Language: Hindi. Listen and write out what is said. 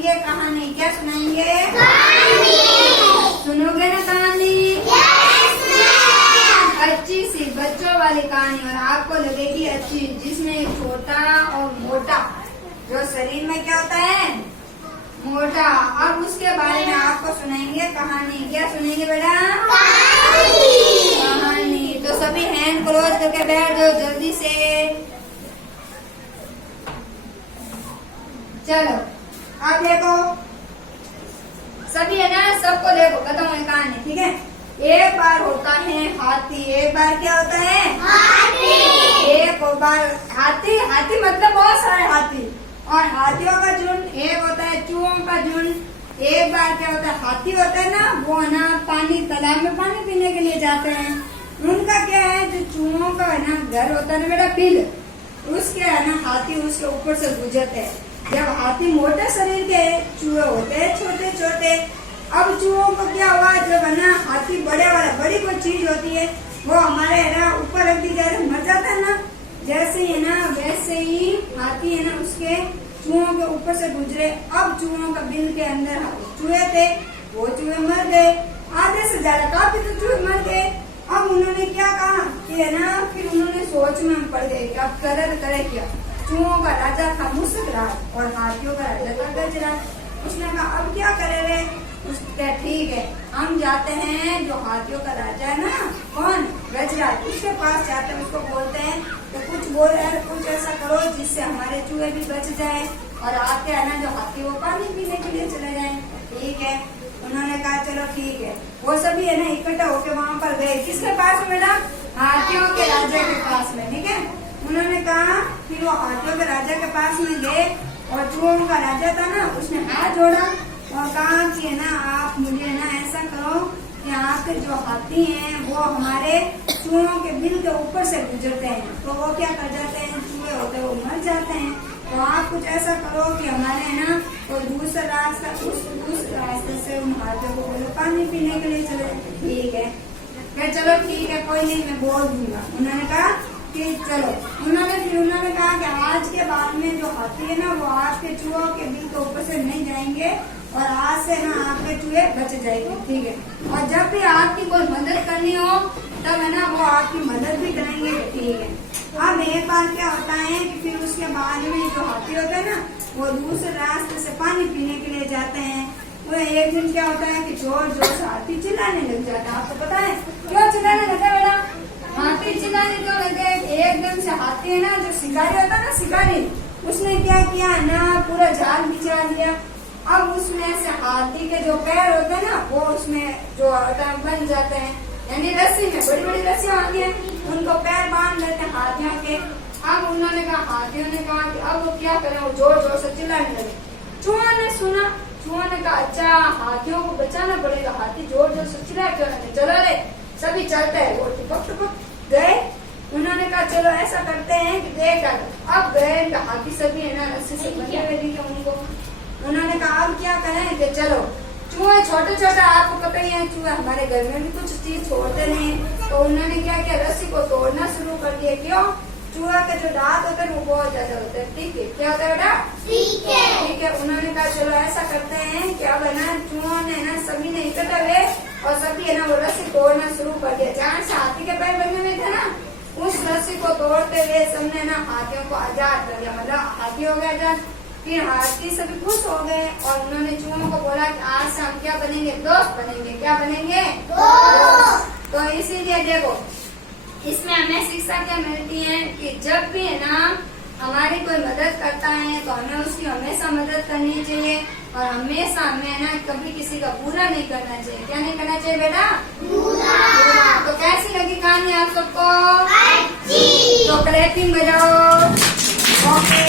सुनाएंगे कहानी। क्या सुनाएंगे? कहानी। सुनोगे ना कहानी? अच्छी सी बच्चों वाली कहानी, और आपको लगेगी अच्छी, जिसमें एक छोटा और मोटा, जो शरीर में क्या होता है? मोटा। अब उसके बारे में आपको सुनाएंगे कहानी। क्या सुनेंगे बेटा? कहानी। तो सभी हैंड क्लोज करके बैठ जाओ जल्दी से। चलो आप देखो, सभी है ना, सबको देखो, खत्म हुई कहानी, ठीक है। एक बार होता है हाथी। एक बार क्या होता है? हाथी। एक बार हाथी, हाथी मतलब बहुत सारे हाथी, और हाथियों का झुंड। एक होता है चूहों का झुंड। एक बार क्या होता है, हाथी होता है ना, वो है ना पानी, तालाब में पानी पीने के लिए जाते हैं। उनका क्या है, जो चूहों का है ना घर होता है ना बेटा, बिल, उसके है ना हाथी उसके ऊपर से गुजरते हैं। जब हाथी मोटे शरीर के, चूहे होते हैं छोटे छोटे। अब चूहों को क्या हुआ, जब है ना हाथी बड़े वाला, बड़ी कोई चीज होती है, वो हमारे है ना ऊपर रख दी जाए, मर जाता है ना, जैसे ही है ना वैसे ही हाथी है ना उसके चूहों के ऊपर से गुजरे। अब चूहों का बिल के अंदर चूहे थे, वो चूहे मर गए, आधे से ज्यादा, काफी तो चूहे मर गए। अब उन्होंने क्या कहा कि है ना, फिर उन्होंने सोच में पड़ गए कि अब करे क्या। चूहों का राजा था मुस्कराहट, और हाथियों का राजा था गजराज। उसने कहा अब क्या करे रे। उसने ठीक है, हम जाते हैं, जो हाथियों का राजा है ना, कौन? गजराज, उसके पास जाते हैं। उसको बोलते हैं तो कुछ बोल रहे, कुछ ऐसा करो जिससे हमारे चूहे भी बच जाए, और आके है ना जो हाथी वो पानी पीने के लिए चले जाए। ठीक है, उन्होंने कहा चलो ठीक है। वो सभी है ना इकट्ठा होके वहाँ पर गए। किसके पास में बेटा? हाथियों के राजा के पास में, ठीक है। उन्होंने कहा, फिर वो हाथियों के राजा के पास में गए, और चूहों का राजा था ना, उसने हाथ जोड़ा और कहा कि है ना आप मुझे ना ऐसा करो कि आपके जो हाथी हैं वो हमारे चूहों के बिल के ऊपर से गुजरते हैं, तो वो क्या कर जाते हैं, चूहे होते हैं वो मर जाते हैं। तो आप कुछ ऐसा करो कि हमारे है ना कोई दूसरा रास्ता, उस रास्ते से उन हाथियों को बोलो पानी पीने के लिए चले। ठीक है, फिर चलो ठीक है, कोई नहीं, मैं बोल दूंगा। उन्होंने कहा कि चलो। उन्होंने कहा कि आज के बाद में जो हाथी है ना, वो आपके चूहों के बिल के ऊपर से नहीं जाएंगे, और आज से ना आपके चूहे बच जाएंगे, ठीक है। और जब भी आपकी कोई मदद करनी हो, तब है ना वो आपकी मदद भी करेंगे, ठीक है। अब एक बार क्या होता है कि फिर उसके बाद में जो हाथी होता है ना, वो दूसरे रास्ते से पानी पीने के लिए जाते हैं। वो एक दिन क्या होता है कि जोर जोर से हाथी चिल्लाने लग जाता है। आपको पता है क्यों चिल्लाने लगा बेटा? हाथी चिल्लाने क्यों लगे? एकदम से हाथी है ना, जो शिकारी होता है ना, शिकारी, उसने क्या किया ना, पूरा जाल बिछा दिया। अब उसमें से हाथी के जो पैर होते हैं ना, वो उसमें जो बन जाते हैं, यानी रस्सी में बड़ी बड़ी रस्सियां आती हैं, उनको पैर बांध लेते हैं हाथियों के। अब उन्होंने कहा, हाथियों ने कहा कि अब वो क्या करें, वो जोर जोर से चिल्लाने लगे। चूहों ने सुना, चूहों ने कहा अच्छा हाथियों को बचाना पड़ेगा, हाथी जोर जोर से चिल्ला क्यों नहीं, चलो रे सभी चलते हैं। वो टुपक गए। उन्होंने कहा चलो ऐसा करते हैं कि देख, अब गए हाथी सभी है ना रस्सी से बंधे हुए दिखे उनको। उन्होंने कहा अब क्या करें कि चलो, चूहे छोटे छोटे, आपको पता ही है चूहे हमारे घर में भी कुछ चीज छोड़ते नहीं। तो उन्होंने क्या किया, रस्सी को तोड़ना शुरू कर दिया। क्यों? चूहे के जो दांत होते हैं वो बहुत ज्यादा होते हैं, ठीक है। क्या होता है बेटा? ठीक है। उन्होंने कहा चलो ऐसा करते हैं कि अब है ना चूहों ने ना सभी ने इकट्ठा हुए, और सभी है ना वो रस्सी तोड़ना शुरू कर दिया। जहाँ से हाथी के पैर बने हुए थे ना, उस रस्सी को तोड़ते हुए सबने ना हाथियों को आजाद कर दिया, मतलब हाथी हो गया आजाद। फिर हाथी सभी खुश हो गए, और उन्होंने चूहों को बोला कि आज से हम क्या बनेंगे, दोस्त बनेंगे। क्या बनेंगे? दोस्त। तो इसीलिए देखो, इसमें हमें शिक्षा क्या मिलती है कि जब भी है ना हमारी कोई मदद करता है तो हमें उसकी हमेशा मदद करनी चाहिए, और हमेशा हमें ना कभी किसी का बुरा नहीं करना चाहिए। क्या नहीं करना चाहिए बेटा? बुरा। तो कैसी लगी कहानी आप सबको? अच्छी। तो क्लैपिंग बजाओ। ओके,